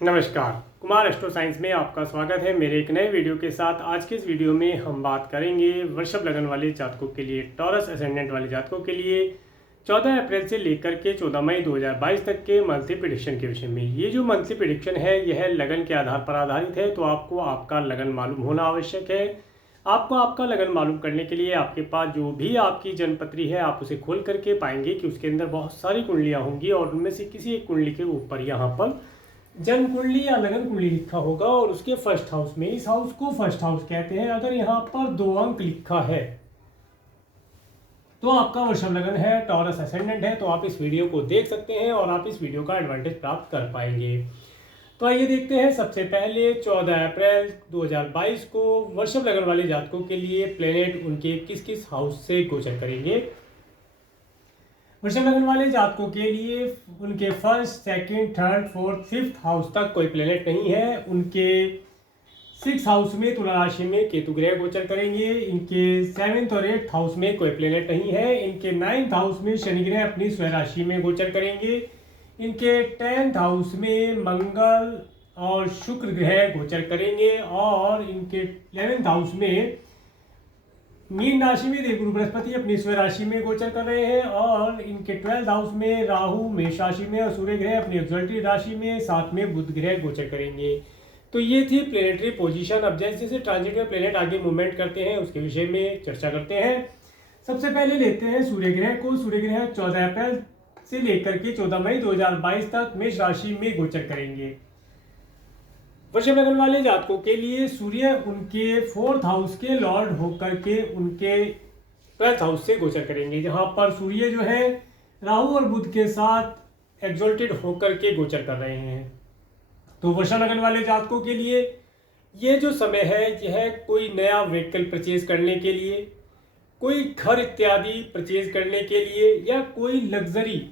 नमस्कार, Kumar astro science में आपका स्वागत है मेरे एक नए वीडियो के साथ। आज के इस वीडियो में हम बात करेंगे वृषभ लगन वाले जातकों के लिए, टॉरस असेंडेंट वाले जातकों के लिए 14 अप्रैल से लेकर के 14 मई 2022 तक के मंथली प्रेडिक्शन के विषय में। ये जो मंथली प्रेडिक्शन है यह लगन के आधार पर आधारित है, तो आपको आपका लगन मालूम होना आवश्यक है। आपको आपका लगन मालूम करने के लिए आपके पास जो भी आपकी जन्मपत्री है आप उसे खोल करके पाएंगे कि उसके अंदर बहुत सारी कुंडलियाँ होंगी और उनमें से किसी एक कुंडली के ऊपर यहाँ पर जन्म कुंडली या लगन कुंडली लिखा होगा और उसके फर्स्ट हाउस में, इस हाउस को फर्स्ट हाउस कहते हैं। अगर यहाँ पर 2 अंक लिखा है तो आपका वृषभ लगन है, टॉरस असेंडेंट है। तो आप इस वीडियो को देख सकते हैं और आप इस वीडियो का एडवांटेज प्राप्त कर पाएंगे। तो आइए देखते हैं। सबसे पहले 14 अप्रैल 2022 को वृषभ लगन वाले जातकों के लिए प्लेनेट उनके किस किस हाउस से गोचर करेंगे। वृषभ लगन वाले जातकों के लिए उनके first, second, third, fourth, fifth house तक कोई प्लेनेट नहीं है। उनके 6 हाउस में तुला राशि में केतु ग्रह गोचर करेंगे। इनके 7th और 8th हाउस में कोई प्लेनेट नहीं है। इनके 9th हाउस में शनि ग्रह अपनी स्वयं राशि में गोचर करेंगे। इनके 10th हाउस में मंगल और शुक्र ग्रह गोचर करेंगे और इनके 11th हाउस में मीन राशि में देवगुरु बृहस्पति अपनी स्वयं राशि में गोचर कर रहे हैं और इनके 12th हाउस में राहु मेष राशि में और सूर्य ग्रह अपनी एक्सल्टेड राशि में, साथ में बुध ग्रह गोचर करेंगे। तो ये थी प्लेनेटरी पोजीशन। अब जैसे जैसे ट्रांजिट में प्लेनेट आगे मूवमेंट करते हैं उसके विषय में चर्चा करते हैं। सबसे पहले लेते हैं सूर्य ग्रह को। सूर्य ग्रह 14 अप्रैल से लेकर के 14 मई 2022 तक मेष राशि में गोचर करेंगे। वृषभ लगन वाले जातकों के लिए सूर्य उनके 4th हाउस के लॉर्ड होकर के उनके 12th हाउस से गोचर करेंगे, जहां पर सूर्य जो है राहु और बुध के साथ एक्सल्टेड होकर के गोचर कर रहे हैं। तो वृषभ लगन वाले जातकों के लिए ये जो समय है यह कोई नया व्हीकल परचेज करने के लिए, कोई घर इत्यादि परचेज करने के लिए या कोई लग्जरी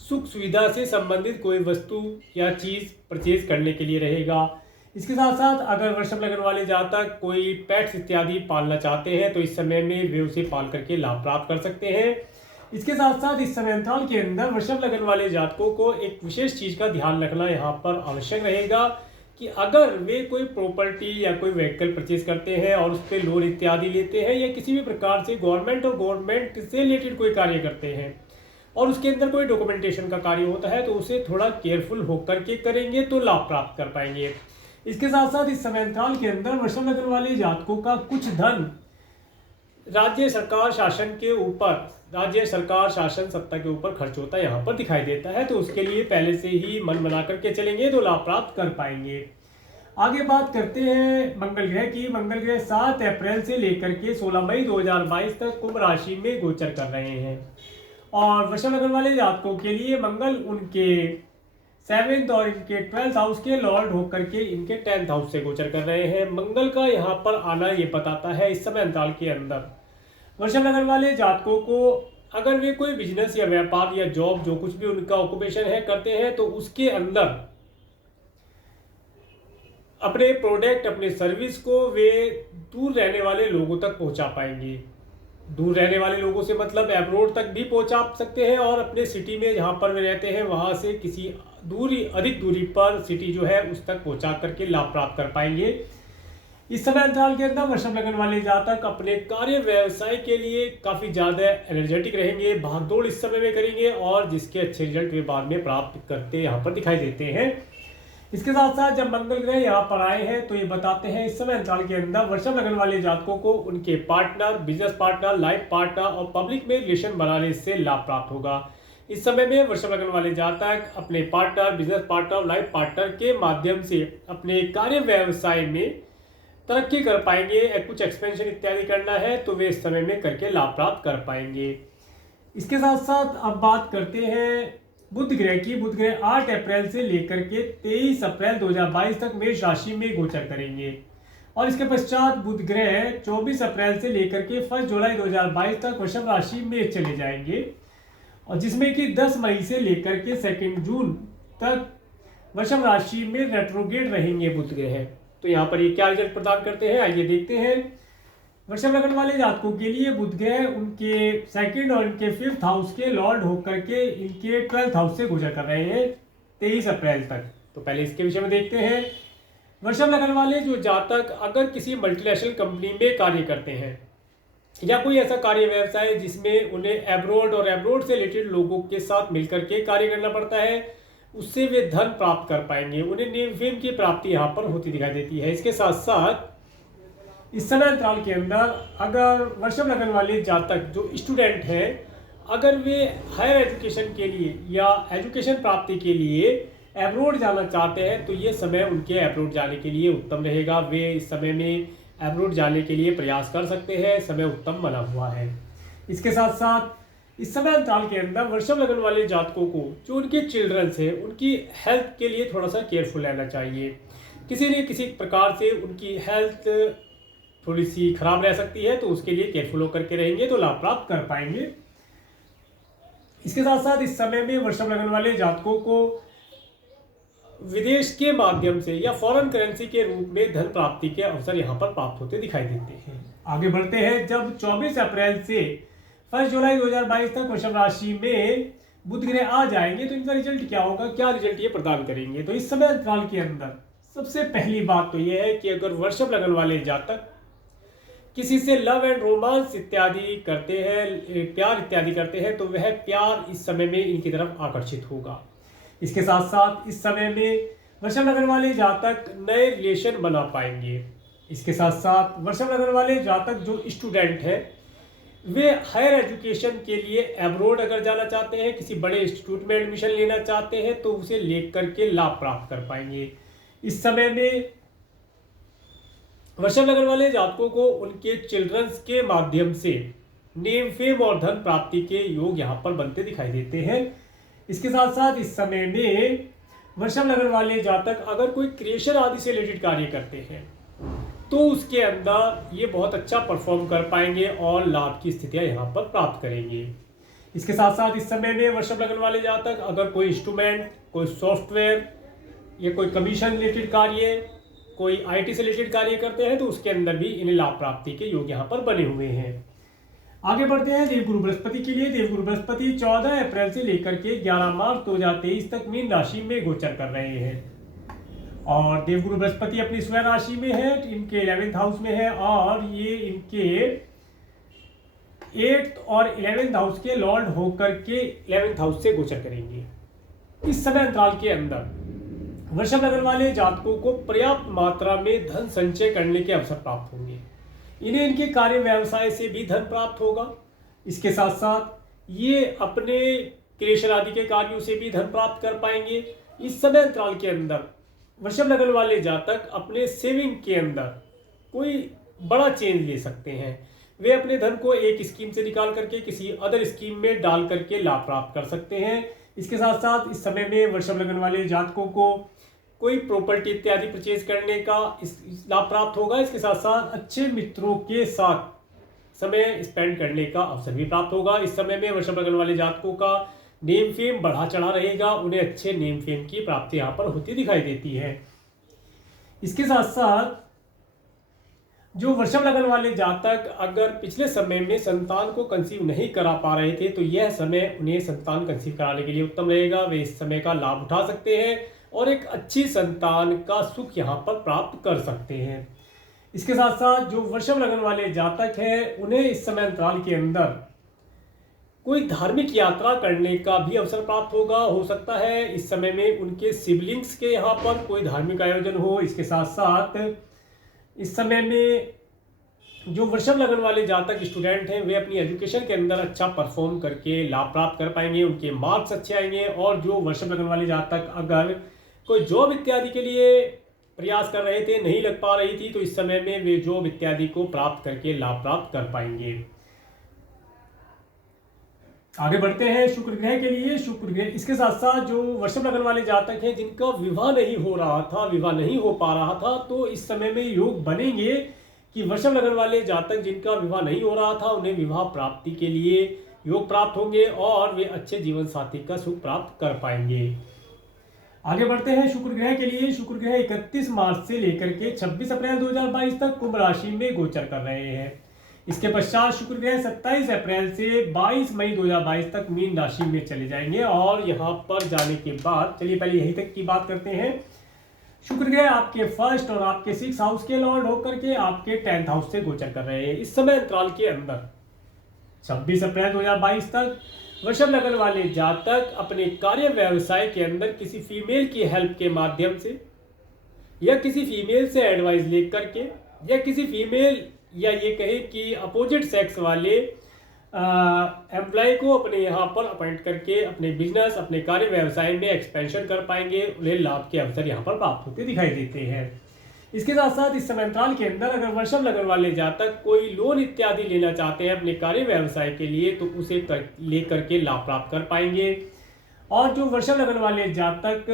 सुख सुविधा से संबंधित कोई वस्तु या चीज परचेज करने के लिए रहेगा। इसके साथ साथ अगर वृषभ लगन वाले जातक कोई पेट्स इत्यादि पालना चाहते हैं तो इस समय में वे उसे पाल करके लाभ प्राप्त कर सकते हैं। इसके साथ साथ इस समय अंतराल के अंदर वृषभ लगन वाले जातकों को एक विशेष चीज का ध्यान रखना यहाँ पर आवश्यक रहेगा कि अगर वे कोई प्रॉपर्टी या कोई व्हीकल परचेज करते हैं और उस पर लोन इत्यादि लेते हैं या किसी भी प्रकार से गवर्नमेंट से रिलेटेड कोई कार्य करते हैं और उसके अंदर कोई डॉक्यूमेंटेशन का कार्य होता है तो उसे थोड़ा केयरफुल होकर के करेंगे तो लाभ प्राप्त कर पाएंगे। इसके साथ साथ इस समय अंतराल के अंदर वृषभ लगन वाले जातकों का कुछ धन राज्य सरकार शासन के ऊपर, राज्य सरकार शासन सत्ता के ऊपर खर्च होता है यहाँ पर दिखाई देता है। तो उसके लिए पहले से ही मन बना करके चलेंगे तो लाभ प्राप्त कर पाएंगे। आगे बात करते हैं मंगल ग्रह की। मंगल ग्रह 7 अप्रैल से लेकर के 16 मई 2022 तक कुंभ राशि में गोचर कर रहे हैं और वृषभ लगन वाले जातकों के लिए मंगल उनके 7th और इनके 12th हाउस के लॉर्ड होकर के इनके 10th हाउस से गोचर कर रहे हैं। मंगल का यहाँ पर आना ये बताता है इस समय अंतराल के अंदर वृषभ लगन वाले जातकों को अगर वे कोई बिजनेस या व्यापार या जॉब जो कुछ भी उनका ऑक्यूपेशन है करते हैं तो उसके अंदर अपने प्रोडक्ट, अपने सर्विस को वे दूर रहने वाले लोगों तक पहुंचा पाएंगे। दूर रहने वाले लोगों से मतलब एब्रोड तक भी पहुंचा सकते हैं और अपने सिटी में जहां पर वे रहते हैं वहां से किसी अधिक दूरी पर सिटी जो है उस तक पहुंचा करके लाभ प्राप्त कर पाएंगे। इस समय अंतराल के अंदर वृषभ लगन वाले जातक अपने कार्य व्यवसाय के लिए काफी ज्यादा एनर्जेटिक रहेंगे, भागदौड़ इस समय में करेंगे और जिसके अच्छे रिजल्ट वे बाद में प्राप्त करते यहाँ पर दिखाई देते हैं। इसके साथ साथ जब मंगल ग्रह यहाँ पर आए हैं तो ये बताते हैं इस समय अंतराल के अंदर वृषभ लगन वाले जातकों को उनके partner, business partner, life partner और पब्लिक में रिलेशन बनाने से लाभ प्राप्त होगा। इस समय में वृषभ लगन वाले जातक अपने partner, business partner, life partner के माध्यम से अपने कार्य व्यवसाय में तरक्की कर पाएंगे। कुछ एक्सपेंशन इत्यादि करना है तो वे इस समय में करके लाभ प्राप्त कर पाएंगे। इसके साथ साथ अब बात करते हैं बुध ग्रह की। बुध ग्रह 8 अप्रैल से लेकर के 23 अप्रैल 2022 तक मेष राशि में गोचर करेंगे और इसके पश्चात बुध ग्रह 24 अप्रैल से लेकर के 1 जुलाई 2022 तक वृषभ राशि में चले जाएंगे और जिसमें कि 10 मई से लेकर के 2 जून तक वृषभ राशि में रेट्रोग्रेड रहेंगे बुध ग्रह। तो यहाँ पर ये क्या रिजल्ट प्रदान करते हैं आइए देखते हैं। वृषभ लगन वाले जातकों के लिए बुध ग्रह उनके 2nd और इनके 5th हाउस के लॉर्ड होकर के इनके 12th हाउस से गुजर कर रहे हैं 23 अप्रैल तक। तो पहले इसके विषय में देखते हैं। वृषभ लगन वाले जो जातक अगर किसी मल्टीनेशनल कंपनी में कार्य करते हैं या कोई ऐसा कार्य व्यवसाय जिसमें उन्हें एब्रोड और एब्रोड से रिलेटेड लोगों के साथ मिलकर के कार्य करना पड़ता है, उससे वे धन प्राप्त कर पाएंगे। उन्हें नेम फेम की प्राप्ति यहाँ पर होती दिखाई देती है। इसके साथ साथ इस समय अंतराल के अंदर अगर वृषभ लगन वाले जातक जो स्टूडेंट हैं, अगर वे हायर एजुकेशन के लिए या एजुकेशन प्राप्ति के लिए एब्रोड जाना चाहते हैं तो ये समय उनके एब्रोड जाने के लिए उत्तम रहेगा। वे इस समय में एब्रोड जाने के लिए प्रयास कर सकते हैं, समय उत्तम बना हुआ है। इसके साथ साथ इस समय अंतराल के अंदर वृषभ लगन वाले जातकों को जो उनके चिल्ड्रंस हैं उनकी हेल्थ के लिए थोड़ा सा केयरफुल रहना चाहिए। किसी न किसी प्रकार से उनकी हेल्थ थोड़ी सी खराब रह सकती है, तो उसके लिए केयरफुल होकर के रहेंगे तो लाभ प्राप्त कर पाएंगे। इसके साथ साथ इस समय में वृषभ लगन वाले जातकों को विदेश के माध्यम से या फॉरेन करेंसी के रूप में धन प्राप्ति के अवसर यहाँ पर प्राप्त होते दिखाई देते हैं। आगे बढ़ते हैं। जब 24 अप्रैल से 1 जुलाई 2022 तक वृषभ राशि में बुध ग्रह आ जाएंगे तो इनका रिजल्ट क्या होगा, क्या रिजल्ट ये प्रदान करेंगे। तो इस समय अंतराल के अंदर सबसे पहली बात तो यह है कि अगर वृषभ लगन वाले जातक किसी से लव एंड रोमांस इत्यादि करते हैं, प्यार इत्यादि करते हैं, तो वह प्यार इस समय में इनकी तरफ आकर्षित होगा। इसके साथ साथ इस समय में वृषभ लगन वाले जातक नए रिलेशन बना पाएंगे। इसके साथ साथ वृषभ लगन वाले जातक जो स्टूडेंट हैं वे हायर एजुकेशन के लिए एब्रोड अगर जाना चाहते हैं, किसी बड़े इंस्टीट्यूट में एडमिशन लेना चाहते हैं, तो उसे लेकर के लाभ प्राप्त कर पाएंगे। इस समय में वृषभ लगन वाले जातकों को उनके चिल्ड्रंस के माध्यम से नेम फेम और धन प्राप्ति के योग यहाँ पर बनते दिखाई देते हैं। इसके साथ साथ इस समय में वृषभ लगन वाले जातक अगर कोई क्रिएशन आदि से रिलेटेड कार्य करते हैं तो उसके अंदर ये बहुत अच्छा परफॉर्म कर पाएंगे और लाभ की स्थितियां यहाँ पर प्राप्त करेंगे। इसके साथ साथ इस समय में वृषभ लगन वाले जातक अगर कोई इंस्ट्रूमेंट, कोई सॉफ्टवेयर या कोई कमीशन रिलेटेड कार्य, कोई IT से रिलेटेड कार्य करते हैं तो उसके अंदर भी इन्हें लाभ प्राप्ति के योग यहाँ पर बने हुए हैं। आगे बढ़ते हैं देवगुरु बृहस्पति के लिए। देवगुरु बृहस्पति 14 अप्रैल से लेकर के 11 मार्च 2023 तक मीन राशि में गोचर कर रहे हैं और देवगुरु बृहस्पति अपनी स्वयं राशि में है, इनके 11th हाउस में है और ये इनके 8th और 11th हाउस के लॉर्ड होकर के 11th हाउस से गोचर करेंगे। इस समय अंतराल के अंदर वृषभ लगन वाले जातकों को पर्याप्त मात्रा में धन संचय करने के अवसर प्राप्त होंगे। इन्हें इनके कार्य व्यवसाय से भी धन प्राप्त होगा। इसके साथ साथ ये अपने क्रिएशन आदि के कार्यों से भी धन प्राप्त कर पाएंगे। इस समय अंतराल के अंदर वृषभ लगन वाले जातक अपने सेविंग के अंदर कोई बड़ा चेंज ले सकते हैं। वे अपने धन को एक स्कीम से निकाल करके किसी अदर स्कीम में डाल करके लाभ प्राप्त कर सकते हैं। इसके साथ साथ इस समय में वृषभ लगन वाले जातकों को कोई प्रॉपर्टी इत्यादि परचेज करने का लाभ प्राप्त होगा। इसके साथ साथ अच्छे मित्रों के साथ समय स्पेंड करने का अवसर भी प्राप्त होगा। इस समय में वृषभ लगन वाले जातकों का नेम फेम बढ़ा चढ़ा रहेगा, उन्हें अच्छे नेम फेम की प्राप्ति यहाँ पर होती दिखाई देती है। इसके साथ साथ जो वृषभ लगन वाले जातक अगर पिछले समय में संतान को कंसीव नहीं करा पा रहे थे तो यह समय उन्हें संतान कंसीव कराने के लिए उत्तम रहेगा। वे इस समय का लाभ उठा सकते हैं और एक अच्छी संतान का सुख यहाँ पर प्राप्त कर सकते हैं। इसके साथ साथ जो वृषभ लगन वाले जातक हैं उन्हें इस समय अंतराल के अंदर कोई धार्मिक यात्रा करने का भी अवसर प्राप्त होगा। हो सकता है इस समय में उनके सिबलिंग्स के यहाँ पर कोई धार्मिक आयोजन हो। इसके साथ साथ इस समय में जो वृषभ लगन वाले जातक स्टूडेंट हैं वे अपनी एजुकेशन के अंदर अच्छा परफॉर्म करके लाभ प्राप्त कर पाएंगे, उनके मार्क्स अच्छे आएंगे। और जो वृषभ लगन वाले जातक अगर कोई जॉब इत्यादि के लिए प्रयास कर रहे थे, नहीं लग पा रही थी, तो इस समय में वे जॉब इत्यादि को प्राप्त करके लाभ प्राप्त कर पाएंगे। आगे बढ़ते हैं शुक्र ग्रह के लिए। शुक्र ग्रह इसके साथ साथ जो वृषभ लगन वाले जातक हैं जिनका विवाह नहीं हो रहा था, विवाह नहीं हो पा रहा था, तो इस समय में योग बनेंगे कि वृषभ लगन वाले जातक जिनका विवाह नहीं हो रहा था उन्हें विवाह प्राप्ति के लिए योग प्राप्त होंगे और वे अच्छे जीवन साथी का सुख प्राप्त कर पाएंगे। आगे बढ़ते हैं शुक्र ग्रह के लिए। शुक्र ग्रह 31 मार्च से लेकर के 26 अप्रैल 2022 तक कुंभ राशि में गोचर कर रहे हैं। इसके पश्चात शुक्र ग्रह 27 अप्रैल से 22 मई 2022 तक मीन राशि में चले जाएंगे और यहाँ पर जाने के बाद चलिए पहले यहीं तक की बात करते हैं। शुक्र ग्रह आपके फर्स्ट और आपके 6 हाउस के लॉर्ड होकर के आपके 10th हाउस से गोचर कर रहे हैं। इस समय अंतराल के अंदर 26 अप्रैल 2022 तक वृषभ लग्न वाले जातक अपने कार्य व्यवसाय के अंदर किसी फीमेल की हेल्प के माध्यम से या किसी फीमेल से एडवाइस लेकर के या किसी फीमेल या ये कहें कि अपोजिट सेक्स वाले एम्प्लॉय को अपने यहाँ पर अपॉइंट करके अपने बिजनेस अपने कार्य व्यवसाय में एक्सपेंशन कर पाएंगे, उन्हें लाभ के अवसर यहाँ पर प्राप्त होते दिखाई देते हैं। इसके साथ साथ इस समय अंतराल के अंदर अगर वृषभ लग्न वाले जातक कोई लोन इत्यादि लेना चाहते हैं अपने कार्य व्यवसाय के लिए तो उसे लेकर के लाभ प्राप्त कर पाएंगे। और जो वृषभ लग्न वाले जातक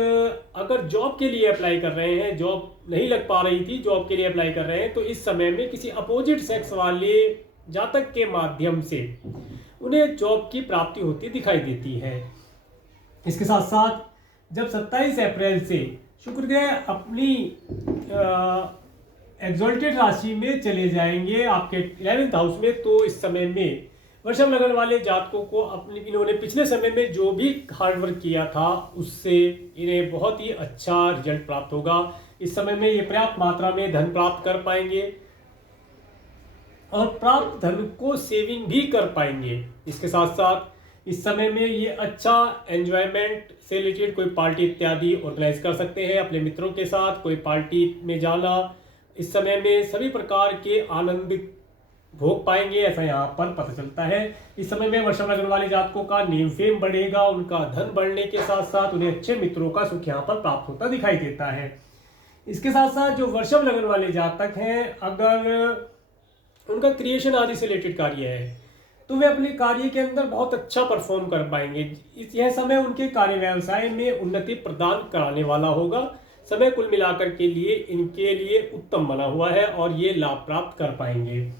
अगर जॉब के लिए अप्लाई कर रहे हैं, जॉब नहीं लग पा रही थी, जॉब के लिए अप्लाई कर रहे हैं, तो इस समय में किसी अपोजिट सेक्स वाले जातक के माध्यम से उन्हें जॉब की प्राप्ति होती दिखाई देती है। इसके साथ साथ जब 27 अप्रैल से शुक्र ग्रह अपनी एग्जॉल्टेड राशि में चले जाएंगे आपके 11th हाउस में, तो इस समय में वृषभ लग्न वाले जातकों को इन्होंने पिछले समय में जो भी हार्डवर्क किया था उससे इन्हें बहुत ही अच्छा रिजल्ट प्राप्त होगा। इस समय में ये पर्याप्त मात्रा में धन प्राप्त कर पाएंगे और प्राप्त धन को सेविंग भी कर पाएंगे। इसके साथ साथ इस समय में ये अच्छा एंजॉयमेंट से रिलेटेड कोई पार्टी इत्यादि ऑर्गेनाइज कर सकते हैं अपने मित्रों के साथ, कोई पार्टी में जाना। इस समय में सभी प्रकार के आनंद भोग पाएंगे, ऐसा यहाँ पर पता चलता है। इस समय में वृषभ लग्न वाले जातकों का नेम फेम बढ़ेगा, उनका धन बढ़ने के साथ साथ उन्हें अच्छे मित्रों का सुख यहाँ पर प्राप्त होता दिखाई देता है। इसके साथ साथ जो वृषभ लग्न वाले जातक हैं, अगर उनका क्रिएशन आदि से रिलेटेड कार्य है तो वे अपने कार्य के अंदर बहुत अच्छा परफॉर्म कर पाएंगे। यह समय उनके कार्य व्यवसाय में उन्नति प्रदान कराने वाला होगा। समय कुल मिलाकर के लिए इनके लिए उत्तम बना हुआ है और ये लाभ प्राप्त कर पाएंगे।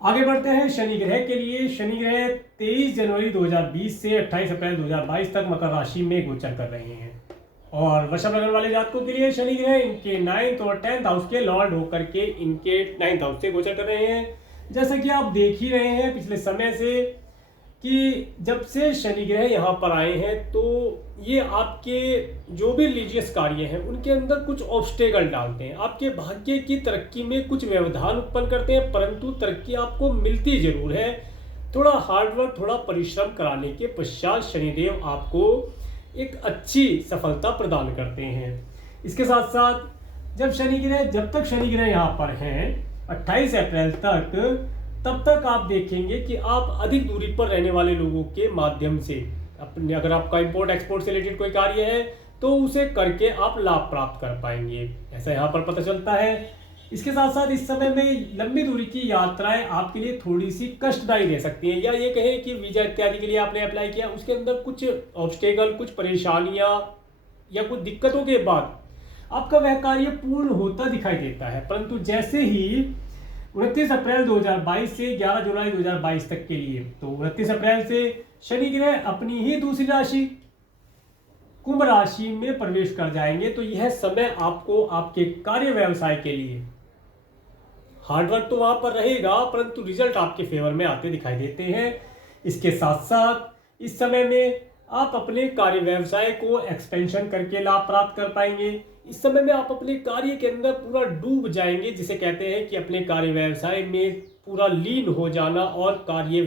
आगे बढ़ते हैं शनि ग्रह के लिए। शनि ग्रह 23 जनवरी 2020 से 28 अप्रैल 2022 तक मकर राशि में गोचर कर रहे हैं और वृषभ लग्न वाले जातकों के लिए शनि ग्रह इनके 9th और 10th हाउस के लॉर्ड होकर के इनके 9th हाउस से गोचर कर रहे हैं। जैसा कि आप देख ही रहे हैं पिछले समय से कि जब से शनि ग्रह यहाँ पर आए हैं तो ये आपके जो भी रिलीजियस कार्य हैं उनके अंदर कुछ ऑब्स्टेकल डालते हैं, आपके भाग्य की तरक्की में कुछ व्यवधान उत्पन्न करते हैं, परंतु तरक्की आपको मिलती जरूर है। थोड़ा हार्डवर्क, थोड़ा परिश्रम कराने के पश्चात शनिदेव आपको एक अच्छी सफलता प्रदान करते हैं। इसके साथ साथ जब तक शनि ग्रह यहाँ पर हैं 28 अप्रैल तक, तब तक आप देखेंगे कि आप अधिक दूरी पर रहने वाले लोगों के माध्यम से अपने, अगर आपका इंपोर्ट एक्सपोर्ट से रिलेटेड कोई कार्य है तो उसे करके आप लाभ प्राप्त कर पाएंगे, ऐसा यहाँ पर पता चलता है। इसके साथ साथ इस समय में लंबी दूरी की यात्राएं आपके लिए थोड़ी सी कष्टदायी रह सकती हैं, या ये कहें कि वीजा इत्यादि के लिए आपने अप्लाई किया, उसके अंदर कुछ ऑब्स्टेकल, कुछ परेशानियां या कुछ दिक्कतों के बाद आपका वह कार्य पूर्ण होता दिखाई देता है। परंतु जैसे ही 29 अप्रैल 2022 से 11 जुलाई 2022 तक के लिए, तो 29 अप्रैल से शनि ग्रह अपनी ही दूसरी राशि कुंभ राशि में प्रवेश कर जाएंगे, तो यह समय आपको आपके कार्य व्यवसाय के लिए हार्डवर्क तो वहां पर रहेगा परंतु रिजल्ट आपके फेवर में आते दिखाई देते हैं। इसके साथ साथ इस समय में आप अपने कार्य व्यवसाय को एक्सपेंशन करके लाभ प्राप्त कर पाएंगे। इस समय में आप अपने कार्य के अंदर पूरा डूब जाएंगे, जिसे कहते हैं कि अपने कार्य व्यवसाय में पूरा लीन हो जाना और कार्य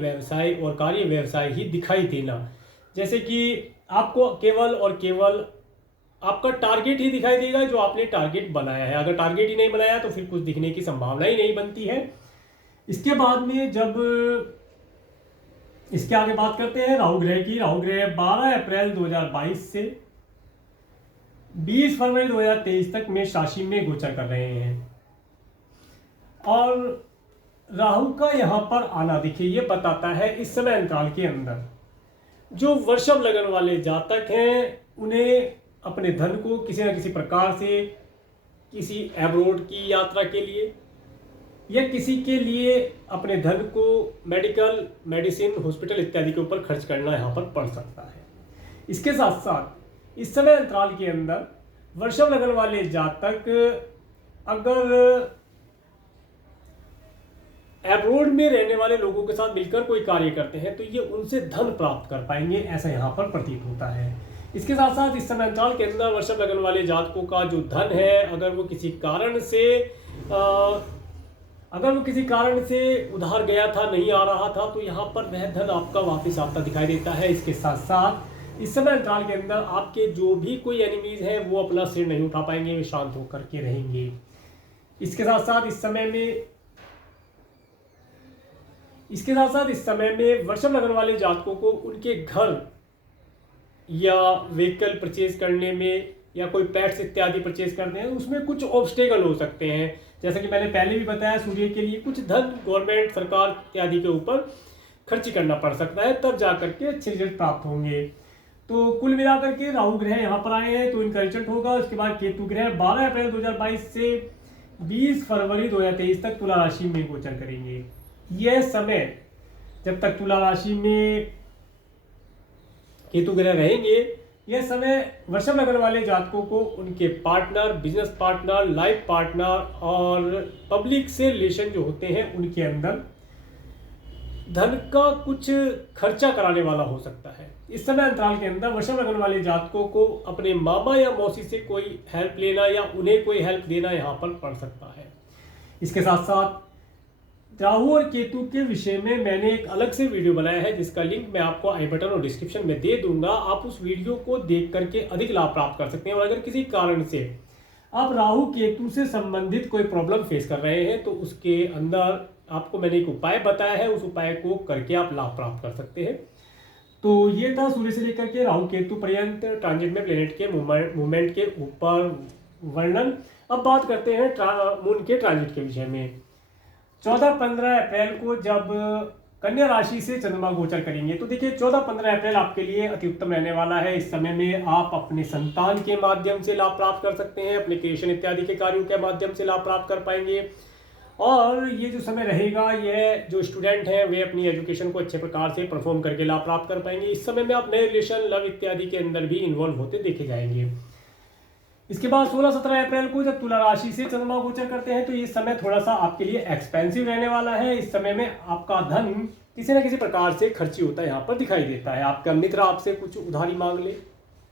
व्यवसाय ही दिखाई देना। जैसे कि आपको केवल और केवल आपका टारगेट ही दिखाई देगा जो आपने टारगेट बनाया है। अगर टारगेट ही नहीं बनाया तो फिर कुछ दिखने की संभावना ही नहीं बनती है। इसके बाद में जब इसके आगे बात करते हैं राहु ग्रह की। राहु ग्रह 12 अप्रैल 2022 से 20 फरवरी 2023 तक मेष राशि में गोचर कर रहे हैं और राहु का यहां पर आना देखिए ये बताता है इस समय अंतराल के अंदर जो वृषभ लग्न वाले जातक हैं उन्हें अपने धन को किसी न किसी प्रकार से किसी एब्रोड की यात्रा के लिए या किसी के लिए अपने धन को मेडिकल, मेडिसिन, हॉस्पिटल इत्यादि के ऊपर खर्च करना यहाँ पर पड़ सकता है। इसके साथ साथ इस समय अंतराल के अंदर वृषभ लग्न वाले जातक अगर एब्रोड में रहने वाले लोगों के साथ मिलकर कोई कार्य करते हैं तो ये उनसे धन प्राप्त कर पाएंगे, ऐसा यहाँ पर प्रतीत होता है। इसके साथ साथ इस समय अंतराल के अंदर वृषभ लगन वाले जातकों का जो धन है, अगर वो किसी कारण से उधार गया था, नहीं आ रहा था, तो यहाँ पर वह धन आपका वापस आता दिखाई देता है। इसके साथ साथ इस समय अंतराल के अंदर आपके जो भी कोई एनिमीज है वो अपना सिर नहीं उठा पाएंगे, वे शांत होकर के रहेंगे। इसके साथ साथ इस समय में वृषभ लगन वाले जातकों को उनके घर या व्हीकल परचेज करने में या कोई पैट्स इत्यादि परचेज करते हैं, उसमें कुछ ऑब्स्टेकल हो सकते हैं। जैसा कि मैंने पहले भी बताया, सूर्य के लिए कुछ धन गवर्नमेंट, सरकार इत्यादि के ऊपर खर्च करना पड़ सकता है, तब जाकर के अच्छे रिजल्ट प्राप्त होंगे। तो कुल मिलाकर के राहु ग्रह यहाँ पर आए हैं तो इनका रिजल्ट होगा। उसके बाद केतु ग्रह 12 अप्रैल 2022 से 20 फरवरी 2023 तक तुला राशि में गोचर करेंगे। यह समय जब तक तुला राशि में केतु ग्रह रहेंगे, यह समय वृषभ लगन वाले जातकों को उनके partner, business partner, life partner और पब्लिक से रिलेशन जो होते हैं उनके अंदर धन का कुछ खर्चा कराने वाला हो सकता है। इस समय अंतराल के अंदर वृषभ लगन वाले जातकों को अपने मामा या मौसी से कोई हेल्प लेना या उन्हें कोई हेल्प देना यहाँ पर पड़ सकता है। इसके साथ साथ राहु और केतु के विषय में मैंने एक अलग से वीडियो बनाया है, जिसका लिंक मैं आपको आई बटन और डिस्क्रिप्शन में दे दूंगा। आप उस वीडियो को देख करके अधिक लाभ प्राप्त कर सकते हैं। और अगर किसी कारण से आप राहु केतु से संबंधित कोई प्रॉब्लम फेस कर रहे हैं तो उसके अंदर आपको मैंने एक उपाय बताया है, उस उपाय को करके आप लाभ प्राप्त कर सकते हैं। तो ये था सूर्य से लेकर के राहु केतु पर्यंत ट्रांजिट में प्लेनेट के मूवमेंट के ऊपर वर्णन। अब बात करते हैं मून के ट्रांजिट के विषय में। 14-15 अप्रैल को जब कन्या राशि से चंद्रमा गोचर करेंगे, तो देखिए 14-15 अप्रैल आपके लिए अति उत्तम रहने वाला है। इस समय में आप अपने संतान के माध्यम से लाभ प्राप्त कर सकते हैं, अपने क्रिएशन इत्यादि के कार्यों के माध्यम से लाभ प्राप्त कर पाएंगे। और ये जो समय रहेगा, यह जो स्टूडेंट हैं वे अपनी एजुकेशन को अच्छे प्रकार से परफॉर्म करके लाभ प्राप्त कर पाएंगे। इस समय में आप नए रिलेशन, लव इत्यादि के अंदर भी इन्वॉल्व होते देखे जाएंगे। इसके बाद 16-17 अप्रैल को जब तुला राशि से चंद्रमा गोचर करते हैं तो ये समय थोड़ा सा आपके लिए एक्सपेंसिव रहने वाला है। इस समय में आपका धन किसी न किसी प्रकार से खर्ची होता है यहाँ पर दिखाई देता है। आपका मित्र आपसे कुछ उधारी मांग ले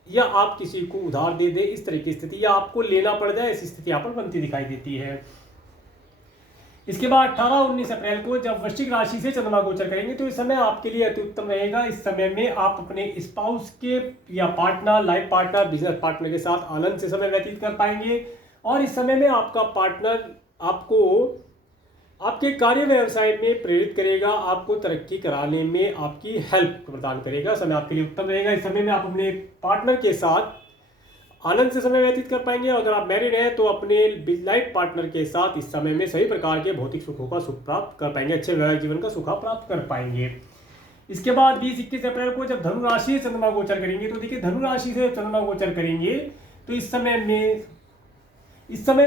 या आप किसी को उधार दे दे, इस तरह की स्थिति, या आपको लेना पड़ जाए, ऐसी स्थिति यहाँ पर बनती दिखाई देती है। इसके बाद 18-19 अप्रैल को जब वृश्चिक राशि से चंद्रमा गोचर करेंगे तो इस समय आपके लिए अति उत्तम रहेगा। इस समय में आप अपने स्पाउस के या partner, life partner, business partner के साथ आनंद से समय व्यतीत कर पाएंगे। और इस समय में आपका पार्टनर आपको आपके कार्य व्यवसाय में प्रेरित करेगा, आपको तरक्की कराने में आपकी हेल्प प्रदान करेगा। समय आपके लिए उत्तम रहेगा। इस समय में आप अपने पार्टनर के साथ आनंद से समय व्यतीत कर पाएंगे। अगर आप मैरिड हैं तो अपने लाइफ पार्टनर के साथ इस समय में सभी प्रकार के भौतिक सुखों का सुख प्राप्त कर पाएंगे, अच्छे वैवाहिक जीवन का सुख प्राप्त कर पाएंगे। इसके बाद 20-21 अप्रैल को जब धनु राशि से चंद्रमा गोचर करेंगे, तो देखिए धनु राशि से चंद्रमा गोचर करेंगे तो इस समय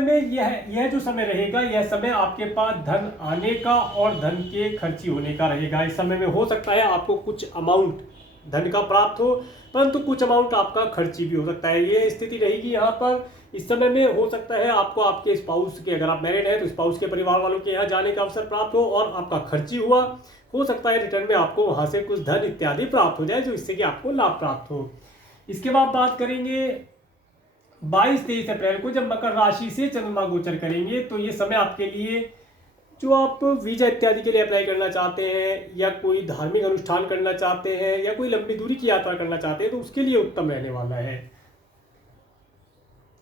में यह जो समय रहेगा, यह समय आपके पास धन आने का और धन के खर्ची होने का रहेगा। इस समय में हो सकता है आपको कुछ अमाउंट धन का प्राप्त हो, परंतु कुछ अमाउंट आपका खर्ची भी हो सकता है। ये स्थिति रहेगी यहाँ पर। इस समय में हो सकता है आपको आपके स्पाउस के, अगर आप मैरिड हैं तो स्पाउस के परिवार वालों के यहाँ जाने का अवसर प्राप्त हो और आपका खर्ची हुआ, हो सकता है रिटर्न में आपको वहाँ से कुछ धन इत्यादि प्राप्त हो जाए, जो इससे कि आपको लाभ प्राप्त हो। इसके बाद बात करेंगे 22-23 अप्रैल को जब मकर राशि से चंद्रमा गोचर करेंगे, तो ये समय आपके लिए जो आप वीजा इत्यादि के लिए अप्लाई करना चाहते हैं या कोई धार्मिक अनुष्ठान करना चाहते हैं या कोई लंबी दूरी की यात्रा करना चाहते हैं तो उसके लिए उत्तम रहने वाला है।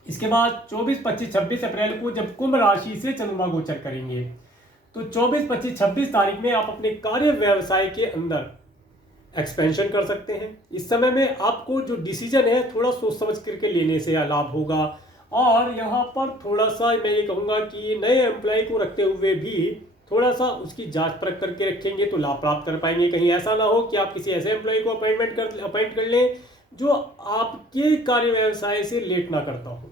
इसके बाद 24, 25, 26 अप्रैल को जब कुंभ राशि से चंद्रमा गोचर करेंगे, तो 24, 25, 26 तारीख में आप अपने कार्य व्यवसाय के अंदर एक्सपेंशन कर सकते हैं। इस समय में आपको जो डिसीजन है थोड़ा सोच समझ करके लेने से लाभ होगा। और यहाँ पर थोड़ा सा मैं ये कहूँगा कि नए एम्प्लॉय को रखते हुए भी थोड़ा सा उसकी जांच परख करके रखेंगे तो लाभ प्राप्त कर पाएंगे। कहीं ऐसा ना हो कि आप किसी ऐसे एम्प्लॉय को अपॉइंट कर लें जो आपके कार्य व्यवसाय से रिलेट ना करता हो,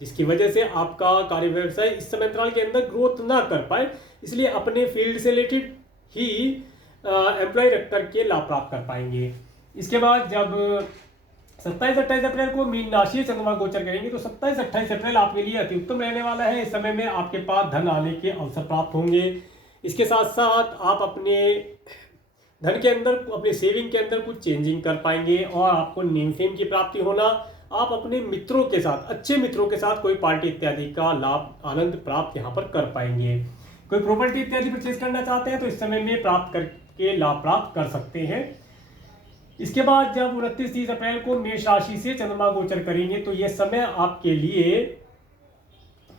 जिसकी वजह से आपका कार्य व्यवसाय इस समय अंतराल के अंदर ग्रोथ ना कर पाए। इसलिए अपने फील्ड से रिलेटेड ही एम्प्लॉय रख करके लाभ प्राप्त कर पाएंगे। इसके बाद जब 27-28 अप्रैल को मीन राशि से चंद्रमा गोचर करेंगे, तो 27-28 अप्रैल आपके लिए अति उत्तम रहने वाला है। इस समय में आपके पास धन आने के अवसर प्राप्त होंगे। इसके साथ साथ आप अपने धन के अंदर, अपने सेविंग के अंदर कुछ चेंजिंग कर पाएंगे और आपको नेम फेम की प्राप्ति होना, आप अपने मित्रों के साथ, अच्छे मित्रों के साथ कोई पार्टी इत्यादि का लाभ आनंद प्राप्त यहाँ पर कर पाएंगे। कोई प्रॉपर्टी इत्यादि परचेज करना चाहते हैं तो इस समय में प्राप्त करके लाभ प्राप्त कर सकते हैं। इसके बाद जब 29-30 अप्रैल को मेष राशि से चंद्रमा गोचर करेंगे तो यह समय आपके लिए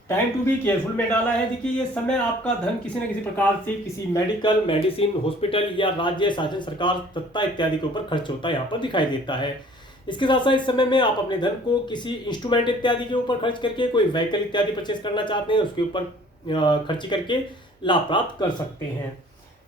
टाइम टू बी केयरफुल में डाला है। देखिए ये समय आपका धन किसी न किसी प्रकार से किसी मेडिकल, मेडिसिन, हॉस्पिटल या राज्य शासन, सरकार, सत्ता इत्यादि के ऊपर खर्च होता है यहाँ पर दिखाई देता है। इसके साथ साथ इस समय में आप अपने धन को किसी इंस्ट्रूमेंट इत्यादि के ऊपर खर्च करके, कोई व्हीकल इत्यादि परचेस करना चाहते हैं उसके ऊपर खर्ची करके लाभ प्राप्त कर सकते हैं।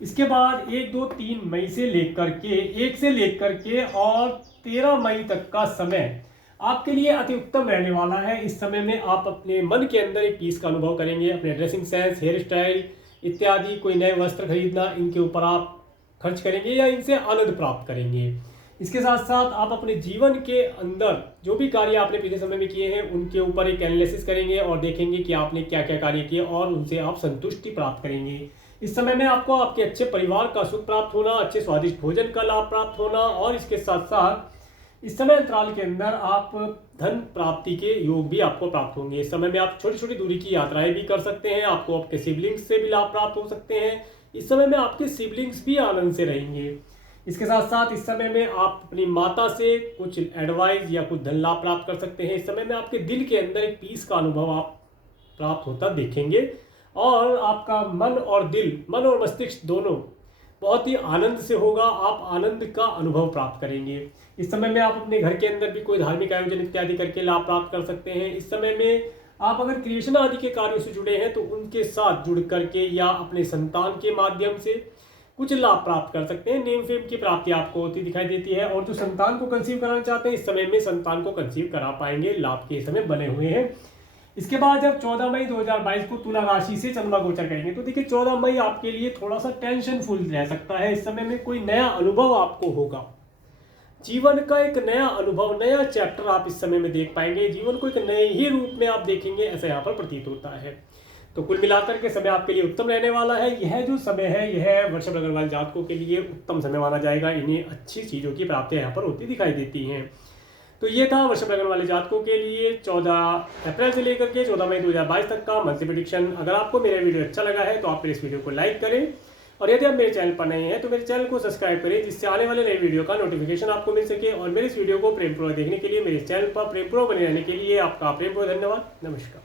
इसके बाद 1, 2, 3 मई से लेकर के 1 से लेकर के और 13 मई तक का समय आपके लिए अति उत्तम रहने वाला है। इस समय में आप अपने मन के अंदर एक पीस का अनुभव करेंगे। अपने ड्रेसिंग सेंस, हेयर स्टाइल इत्यादि, कोई नए वस्त्र खरीदना, इनके ऊपर आप खर्च करेंगे या इनसे आनंद प्राप्त करेंगे। इसके साथ साथ आप अपने जीवन के अंदर जो भी कार्य आपने पिछले समय में किए हैं उनके ऊपर एक एनालिसिस करेंगे और देखेंगे कि आपने क्या क्या कार्य किए और उनसे आप संतुष्टि प्राप्त करेंगे। इस समय में आपको आपके अच्छे परिवार का सुख प्राप्त होना, अच्छे स्वादिष्ट भोजन का लाभ प्राप्त होना और इसके साथ साथ इस समय अंतराल के अंदर आप धन प्राप्ति के योग भी आपको प्राप्त होंगे। इस समय में आप छोटी छोटी दूरी की यात्राएं भी कर सकते हैं। आपको आपके सिबलिंग्स से भी लाभ प्राप्त हो सकते हैं। इस समय में आपके सिबलिंग्स भी आनंद से रहेंगे। इसके साथ साथ इस समय में आप अपनी माता से कुछ एडवाइस या कुछ धन लाभ प्राप्त कर सकते हैं। इस समय में आपके दिल के अंदर एक पीस का अनुभव आप प्राप्त होता देखेंगे और आपका मन और दिल, मन और मस्तिष्क दोनों बहुत ही आनंद से होगा। आप आनंद का अनुभव प्राप्त करेंगे। इस समय में आप अपने घर के अंदर भी कोई धार्मिक आयोजन इत्यादि करके लाभ प्राप्त कर सकते हैं। इस समय में आप अगर क्रिएशन आदि के कार्यों से जुड़े हैं तो उनके साथ जुड़ करके या अपने संतान के माध्यम से कुछ लाभ प्राप्त कर सकते हैं। नेम फेम की प्राप्ति आपको होती दिखाई देती है। और जो संतान को कंसीव कराना चाहते हैं इस समय में संतान को कंसीव करा पाएंगे। लाभ के समय बने हुए हैं। इसके बाद जब 14 मई 2022 को तुला राशि से चंद्रमा गोचर करेंगे तो देखिए 14 मई आपके लिए थोड़ा सा टेंशनफुल रह सकता है। इस समय में कोई नया अनुभव आपको होगा। जीवन का एक नया अनुभव, नया चैप्टर आप इस समय में देख पाएंगे। जीवन को एक नए ही रूप में आप देखेंगे, ऐसा यहाँ पर प्रतीत होता है। तो कुल मिलाकर के समय आपके लिए उत्तम रहने वाला है। यह जो समय है यह वृषभ लग्न वाले जातकों के लिए उत्तम समय माना जाएगा। इन्हें अच्छी चीज़ों की प्राप्तियां यहाँ पर होती दिखाई देती हैं। तो ये था वृषभ लग्न वाले जातकों के लिए 14 अप्रैल से लेकर के 14 मई 2022 तक का मंथली प्रेडिक्शन। अगर आपको मेरा वीडियो अच्छा लगा है तो आप मेरे इस वीडियो को लाइक करें और यदि आप मेरे चैनल पर नए हैं तो मेरे चैनल को सब्सक्राइब करें, जिससे आने वाले नए वीडियो का नोटिफिकेशन आपको मिल सके। और मेरे इस वीडियो को प्रेमपूर्वक देखने के लिए, मेरे चैनल पर प्रेमपूर्वक बने रहने के लिए आपका प्रेमपूर्वक धन्यवाद। नमस्कार।